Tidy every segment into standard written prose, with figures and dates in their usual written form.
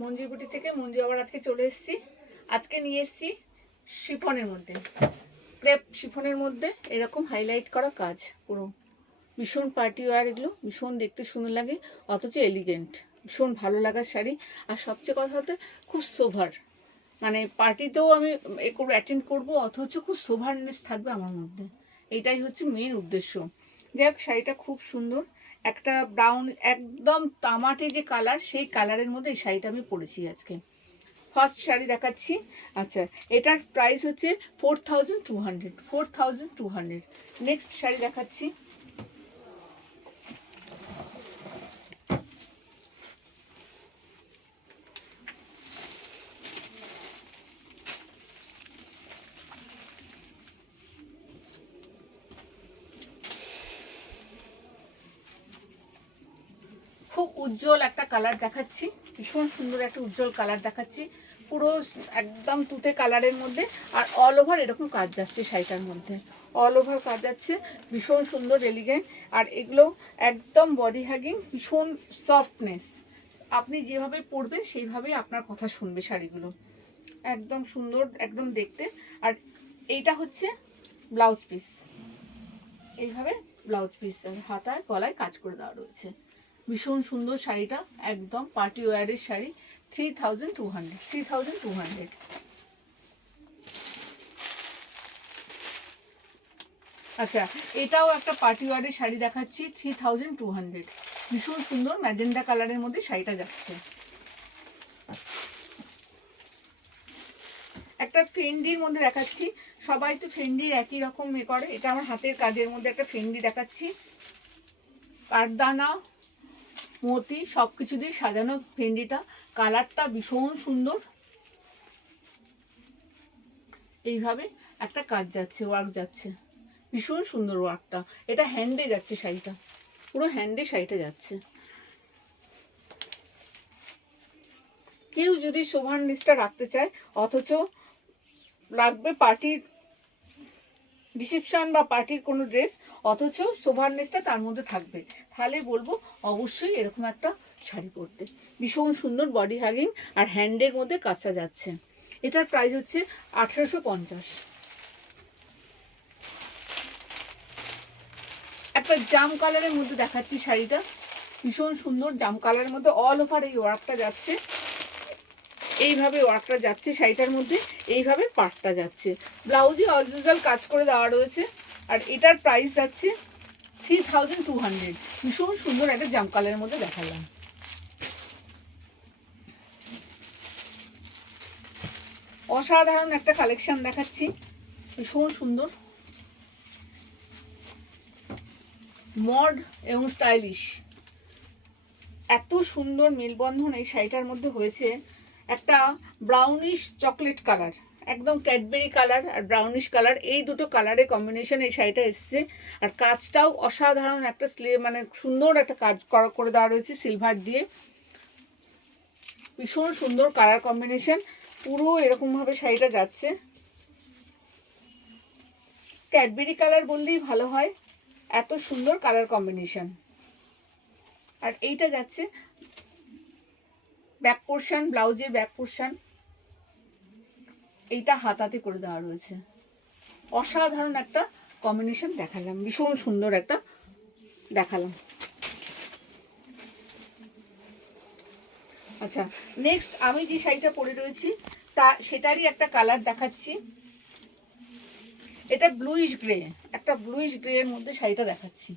মঞ্জুর বুটি থেকে মঞ্জু আবার আজকে চলে এসেছি। আজকে নিয়ে এসেছি শিফনের মধ্যে, ক্রেপ শিফনের মধ্যে এরকম হাইলাইট করা কাজ, পুরো ভীষণ পার্টি ওয়ার, এগুলো ভীষণ দেখতে সুন্দর লাগে, অথচ এলিগেন্ট, ভীষণ ভালো লাগার শাড়ি। আর সবচেয়ে কথা হতে খুব সোভার, মানে পার্টিতেও আমি অ্যাটেন্ড করবো, অথচ খুব সোভারনেস থাকবে আমার মধ্যে, এইটাই হচ্ছে মেন উদ্দেশ্য। যাই হোক, শাড়িটা খুব সুন্দর, একটা ব্রাউন একদম তামাটে যে কালার, সেই কালারের মধ্যে এই শাড়িটা আমি পরেছি আজকে। ফার্স্ট শাড়ি দেখাচ্ছি। আচ্ছা, এটার প্রাইস হচ্ছে 4200, 4200। নেক্সট শাড়ি দেখাচ্ছি। খুব উজ্জ্বল একটা কালার দেখাচ্ছি, ভীষণ সুন্দর একটা উজ্জ্বল কালার দেখাচ্ছি, পুরো একদম তুতে কালারের মধ্যে। আর অল ওভার এরকম কাজ যাচ্ছে শাড়িটার মধ্যে, অল ওভার কাজ যাচ্ছে, ভীষণ সুন্দর এলিগেন্ট। আর এগুলো একদম বডি হ্যাগিং, ভীষণ সফটনেস, আপনি যেভাবে পরবেন সেইভাবেই আপনার কথা শুনবে শাড়িগুলো, একদম সুন্দর একদম দেখতে। আর এইটা হচ্ছে ব্লাউজ পিস, এইভাবে ব্লাউজ পিস হাতায় গলায় কাজ করে দেওয়া রয়েছে, ভীষণ সুন্দর শাড়িটা, একদম পার্টি ওয়ারের শাড়ি। 3200, 3200। আচ্ছা, এটাও একটা পার্টি ওয়ারের শাড়ি দেখাচ্ছি, 3200, ভীষণ সুন্দর ম্যাজেন্ডা কালারের মধ্যে শাড়িটা যাচ্ছে। একটা ফেন্ডির মধ্যে দেখাচ্ছি, সবাই তো ফেন্ডির একই রকম করে, এটা আমার হাতের কাজের মধ্যে একটা ফেন্ডি দেখাচ্ছি, কাঠদানা মতি সব কিছু দিয়ে সাজানো ফেন্ডিটা, কালারটা ভীষণ সুন্দর, এইভাবে একটা কাজ যাচ্ছে, ওয়ার্ক যাচ্ছে, ভীষণ সুন্দর ওয়ার্কটা। এটা হ্যান্ডে যাচ্ছে শাড়িটা, পুরো হ্যান্ডে শাড়িটা যাচ্ছে। কেউ যদি শোভানেসটা রাখতে চায়, অথচ লাগবে পার্টির রিসেপশন বা পার্টির কোনো ড্রেস, অথচ শোভানেসটা তার মধ্যে থাকবে, তাহলে বলবো অবশ্যই এরকম একটা শাড়ি পরতে, ভীষণ সুন্দর বডি হ্যাগিং আর হ্যান্ডের মধ্যে কাজটা যাচ্ছে। এটার প্রাইস হচ্ছে 1850। একটা জাম কালারের মধ্যে দেখাচ্ছি শাড়িটা, ভীষণ সুন্দর জাম কালারের মধ্যে অল ওভার এই ওয়ার্কটা যাচ্ছে, এইভাবে ওয়ার্কটা যাচ্ছে শাড়িটার মধ্যে, এইভাবে পাটটা যাচ্ছে, ব্লাউজে অল ইউজুয়াল কাজ করে দেওয়া রয়েছে। আর এটার প্রাইস যাচ্ছে 3200, ভীষণ সুন্দর একটা জাম কালারের মধ্যে দেখালাম। অসাধারণ একটা কালেকশন দেখাচ্ছি, ভীষণ সুন্দর মড এবং স্টাইলিশ, এত সুন্দর মেলবন্ধন এই শাড়িটার মধ্যে হয়েছে। একটা ব্রাউনিশ চকলেট কালার, একদম ক্যাডবেরি কালার আর ব্রাউনিশ কালার, এই দুটো কালারের কম্বিনেশন এই শাড়িটা এসছে। আর কাজটাও অসাধারণ একটা মানে সুন্দর একটা কাজ করে দেওয়া রয়েছে সিলভার দিয়ে, ভীষণ সুন্দর কালার কম্বিনেশন, পুরো এরকমভাবে শাড়িটা যাচ্ছে। ক্যাডবেরি কালার বললেই ভালো হয়, এত সুন্দর কালার কম্বিনেশন। আর এইটা যাচ্ছে ব্যাক পোর্শন, ব্লাউজের ব্যাক পোর্শন, এইটা হাতাতে করে দেওয়া রয়েছে, অসাধারণ একটা কম্বিনেশন দেখালাম, ভীষণ সুন্দর একটা দেখালাম। আচ্ছা, নেক্সট আমি যে শাড়িটা পরে রয়েছি সেটারই একটা কালার দেখাচ্ছি, এটা ব্লুইশ গ্রে, একটা ব্লুইশ গ্রে এর মধ্যে শাড়িটা দেখাচ্ছি।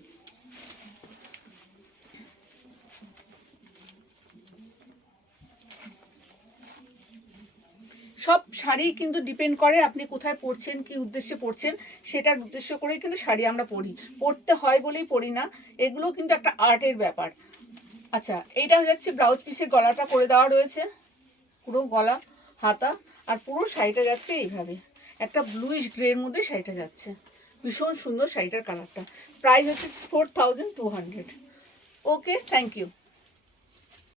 সব শাড়ি কিন্তু ডিপেন্ড করে আপনি কোথায় পরছেন, কি উদ্দেশ্যে পরছেন, সেটার উদ্দেশ্য করেই কিন্তু শাড়ি আমরা পরি, পরতে হয় বলেই পরি না, এগুলো কিন্তু একটা আর্টের ব্যাপার। আচ্ছা, এইটা হচ্ছে ব্লাউজ পিসের গলাটা করে দেওয়া রয়েছে, পুরো গলা হাতা, আর পুরো শাড়িটা যাচ্ছে এইভাবে একটা ব্লুইশ গ্রের মধ্যে শাড়িটা যাচ্ছে, ভীষণ সুন্দর শাড়িটার কালারটা। প্রাইস হচ্ছে 4200। ওকে, থ্যাংক ইউ।